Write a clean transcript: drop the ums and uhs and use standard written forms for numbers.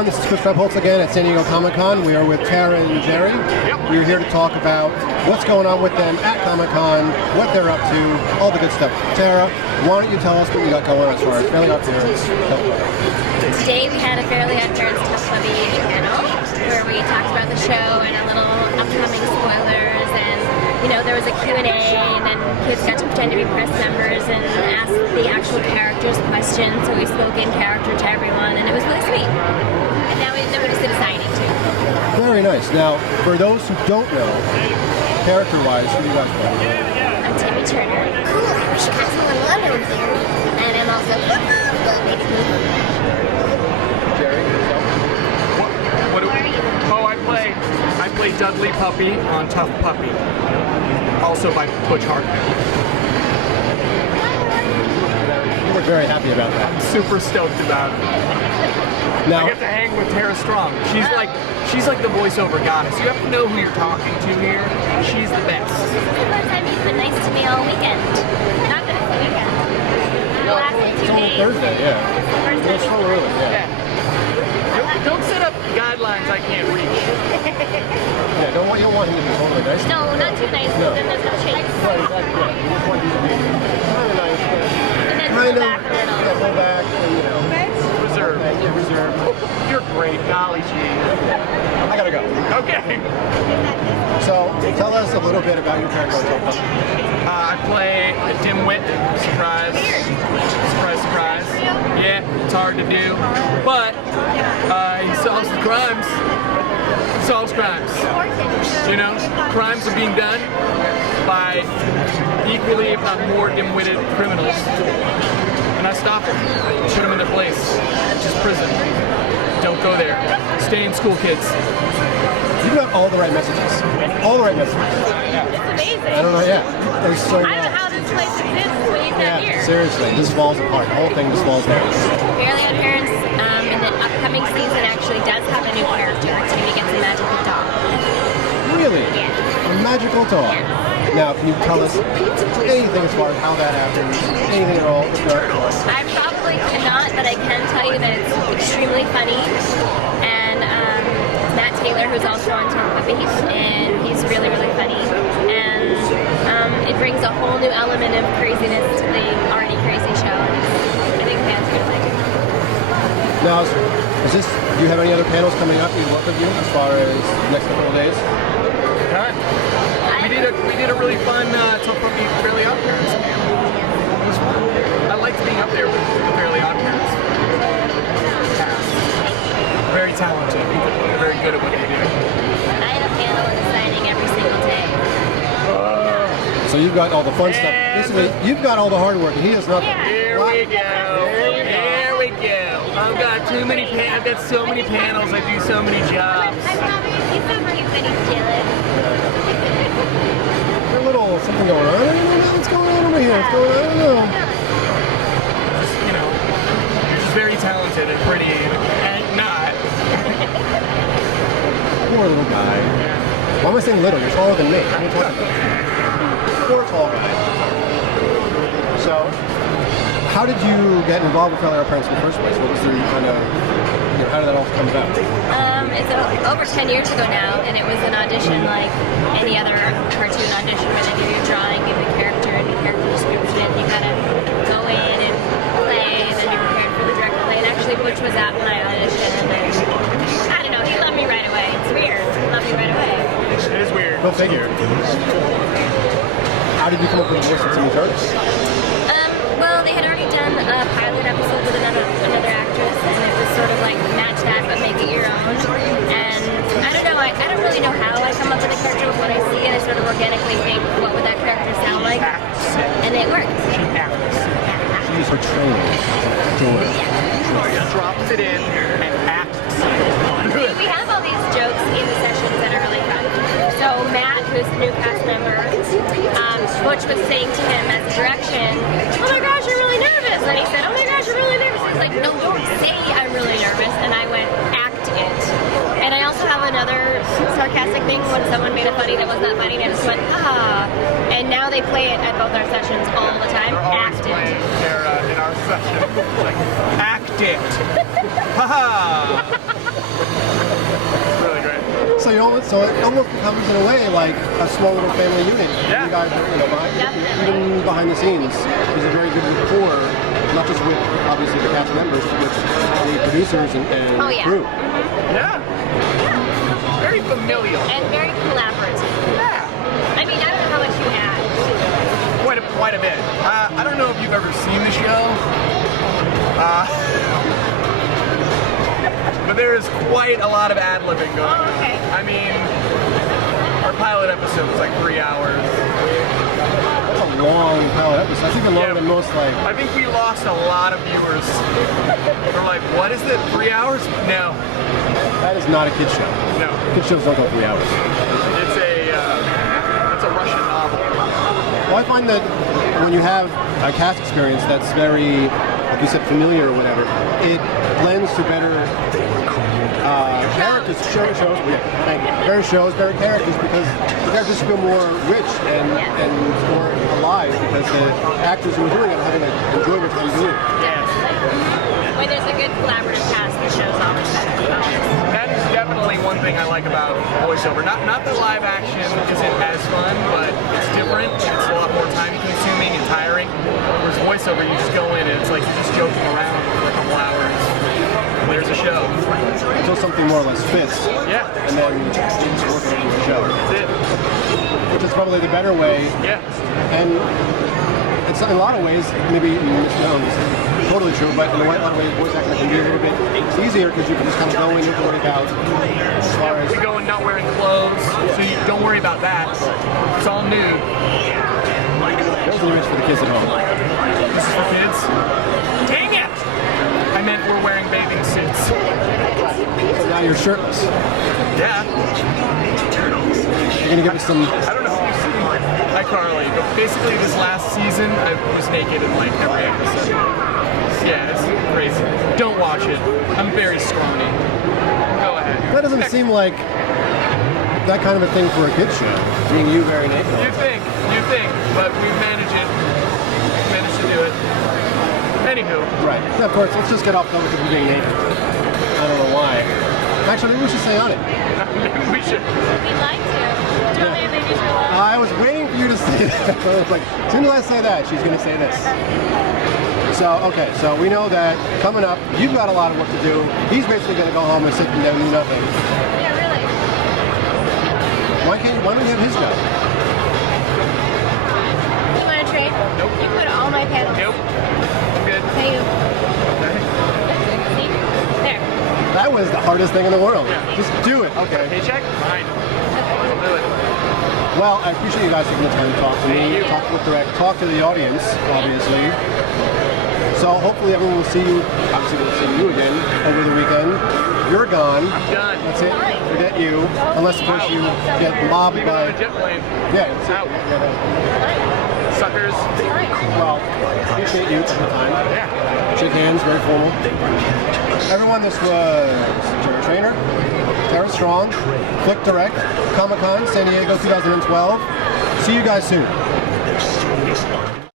everyone, this is Rebholz again at San Diego Comic-Con. We are with Tara and Jerry. Yep. We're here to talk about what's going on with them at Comic-Con, what they're up to, all the good stuff. Tara, why don't you tell us what you got going on as far as Fairly OddParents? Today we had a Fairly OddParents Puppy panel where we talked about the show and a little upcoming spoilers, and there was a Q&A, and then kids got to pretend to be press members and ask the actual characters questions, so we spoke in character to everyone, and it was really sweet. And now we just did a signing too. Very nice. Now, for those who don't know, character-wise, who do you guys play? I'm Timmy Turner. Cool, we should have someone love over there. And I'm also Jerry, yourself? What are you? Oh, I play Dudley Puppy on T.U.F.F. Puppy, also by Butch Hartman. You were very happy about that. I'm super stoked about it. Now, I get to hang with Tara Strong. She's like the voiceover goddess. You have to know who you're talking to here. She's the best. This is the first time you've been nice to me all weekend. Not that it's the weekend. The last 2 it's only days. Thursday, yeah. It's the first It's time so you've early, yeah. Don't set up guidelines I can't reach. Yeah, you don't want him to be totally nice. No, not too nice, No. then there's no change. Right, exactly, yeah. You just want you to be kind of nice, And then kind pull of, back a little. yeah, pull back, and, Reserve. yeah, reserve. You're great, golly gee. I gotta go. Okay. So, tell us a little bit about your character on T.U.F.F. I play a dimwit. Surprise. Surprise, surprise. Yeah, it's hard to do. But he solves the crimes. He solves crimes. Crimes are being done by equally, if not more, dim-witted criminals. And I stop them. Put them in their place. Which is prison. Don't go there. Stay in school, kids. You've got all the right messages. All the right messages. It's amazing. I don't know, yeah. They're so I don't know how this place exists when you're not here. seriously. This falls apart. The whole thing just falls down. Fairly OddParents in the upcoming season actually does have a new character. Timmy gets a magical dog. Really? Yeah. A magical dog. Now, can you tell us anything as far as how that happens? Anything at all? I probably cannot, but I can tell you that it's extremely funny. And Matt Taylor, who's also on T.U.F.F. Puppy, and he's really, really funny. And it brings a whole new element of craziness to the already crazy show. I think fans are gonna like it. Now, do you have any other panels coming up you work with you as far as the next couple of days? Huh? We did a really fun T.U.F.F. Puppy Fairly OddParents panel. It was fun. I liked being up there with the Fairly OddParents cast. Very talented. Very good at what they do. I have a panel and a signing every single day. So you've got all the fun stuff. Basically, you've got all the hard work, and he does nothing. Here we go. Here we go. I've got too many I've got so many panels. I do so many jobs. I'm having a piece of cute that he's jealous. There's a little something going on. I don't know what's going on over here. What's going on? I don't know. Just, you're just very talented and pretty and not. Poor little guy. Why am I saying little? You're taller than me. You're taller than me. Poor tall guy. So, how did you get involved with Fairly OddParents in the first place? What was the kind of, how did that all come about? It's over 10 years ago now, and it was an audition like any other cartoon audition where they give you a drawing, give you a character, and a character description. You gotta go in and play, and then you're prepared for the direct play. And actually, Butch was at my audition, and I don't know, he loved me right away. It's weird. He loved me right away. It is weird. Go figure. How did you come up with the voice of Timmy Turner? Well, they had already done a pilot episode with another actress, and it was sort of like match that but make it your own. And I don't know, I don't really know how I come up with a character with what I see, and I sort of organically think, what would that character sound like? And it worked. She acts. She used her training. Drops it in and acts. We have all these jokes in the sessions that are really fun. So Matt, who's the new cast member, Butch was saying to him as a direction, oh my gosh, I'm really nervous. And he said, oh my gosh, I'm really nervous. He's like, no, don't say I'm really nervous. And I went, act it. And I also have another sarcastic thing when someone made a funny that was not funny, and I just went, ah. And now they play it at both our sessions all the time. They're always Act playing it. Tara in our session. Like, act it. Ha ha. so it almost becomes in a way like a small little family unit. Yeah. You guys are, even behind the scenes, there's a very good rapport, not just with obviously the cast members, but with the producers and crew. Yeah. Very familial. And very collaborative. Yeah. I mean, I don't know how much you add. Quite a bit. I don't know if you've ever seen the show, but there is quite a lot of ad-libbing going on. Oh, okay. I mean, our pilot episode was like 3 hours. That's a long pilot episode. I think longer than most, like... I think we lost a lot of viewers. They're like, what is it, 3 hours? No. That is not a kid show. No. Kid shows don't go 3 hours. It's a Russian novel. Well, I find that when you have a cast experience that's very, like you said, familiar or whatever, it lends to better characters, better characters, because the characters feel more rich and more alive because the actors who are doing it are having an enjoyable time doing it. When there's a good collaborative cast, the show's always better. That is definitely one thing I like about voiceover. Not that live action isn't as fun, but it's different. It's a lot more time consuming and tiring. Whereas voiceover, you just go in and it's like you're just joking around for a couple hours. There's a show. Until something more or less fits. Yeah. And then you just work it into the show. That's it. Which is probably the better way. Yeah. And it's in a lot of ways, maybe totally true, but in a lot of ways, voice acting can be a little bit easier because you can just kind of go in and worry about as far as... You go in not wearing clothes, so you don't worry about that. It's all nude. There's an image for the kids at home. This is for kids? Dang it! I meant we're wearing bathing suits. So now you're shirtless. Yeah. You're going to give us some... I don't know if you've seen iCarly, but basically this last season I was naked in like every episode. Yeah, it's crazy. Don't watch it. I'm very scrawny. Go ahead. That doesn't seem like that kind of a thing for a kid show, being you very naked. You think, but we manage it. Managed to do it. Anywho. Right. So of course, let's just get off topic of you being naked. I don't know why. Actually, maybe we should stay on it. Maybe we should. We'd like to. Do you want me to maybe show up? I was waiting for you to say that. I was like, as soon as I say that, she's going to say this. So, okay, so we know that coming up, you've got a lot of work to do. He's basically going to go home and sit and do nothing. Yeah, really. Why don't you have his job? You want to trade? Nope. You put all my panels. Nope. I'm good. Hey, you. See? There. That was the hardest thing in the world. Yeah. Just do it. Okay. Paycheck? Fine. We'll do it. Well, I appreciate you guys taking the time to talk to me, talk to FlickDirect, talk to the audience, obviously. So hopefully everyone will see you, obviously we'll see you again over the weekend. You're gone. I'm done. That's it. Forget you. Unless, of course, you get mobbed Leave it by... on a jet plane. Yeah, it's Out. Suckers. Well, appreciate you every time. Yeah. Shake hands, very formal. Everyone, this was Jerry Trainor, Tara Strong, FlickDirect, Comic-Con, San Diego 2012. See you guys soon.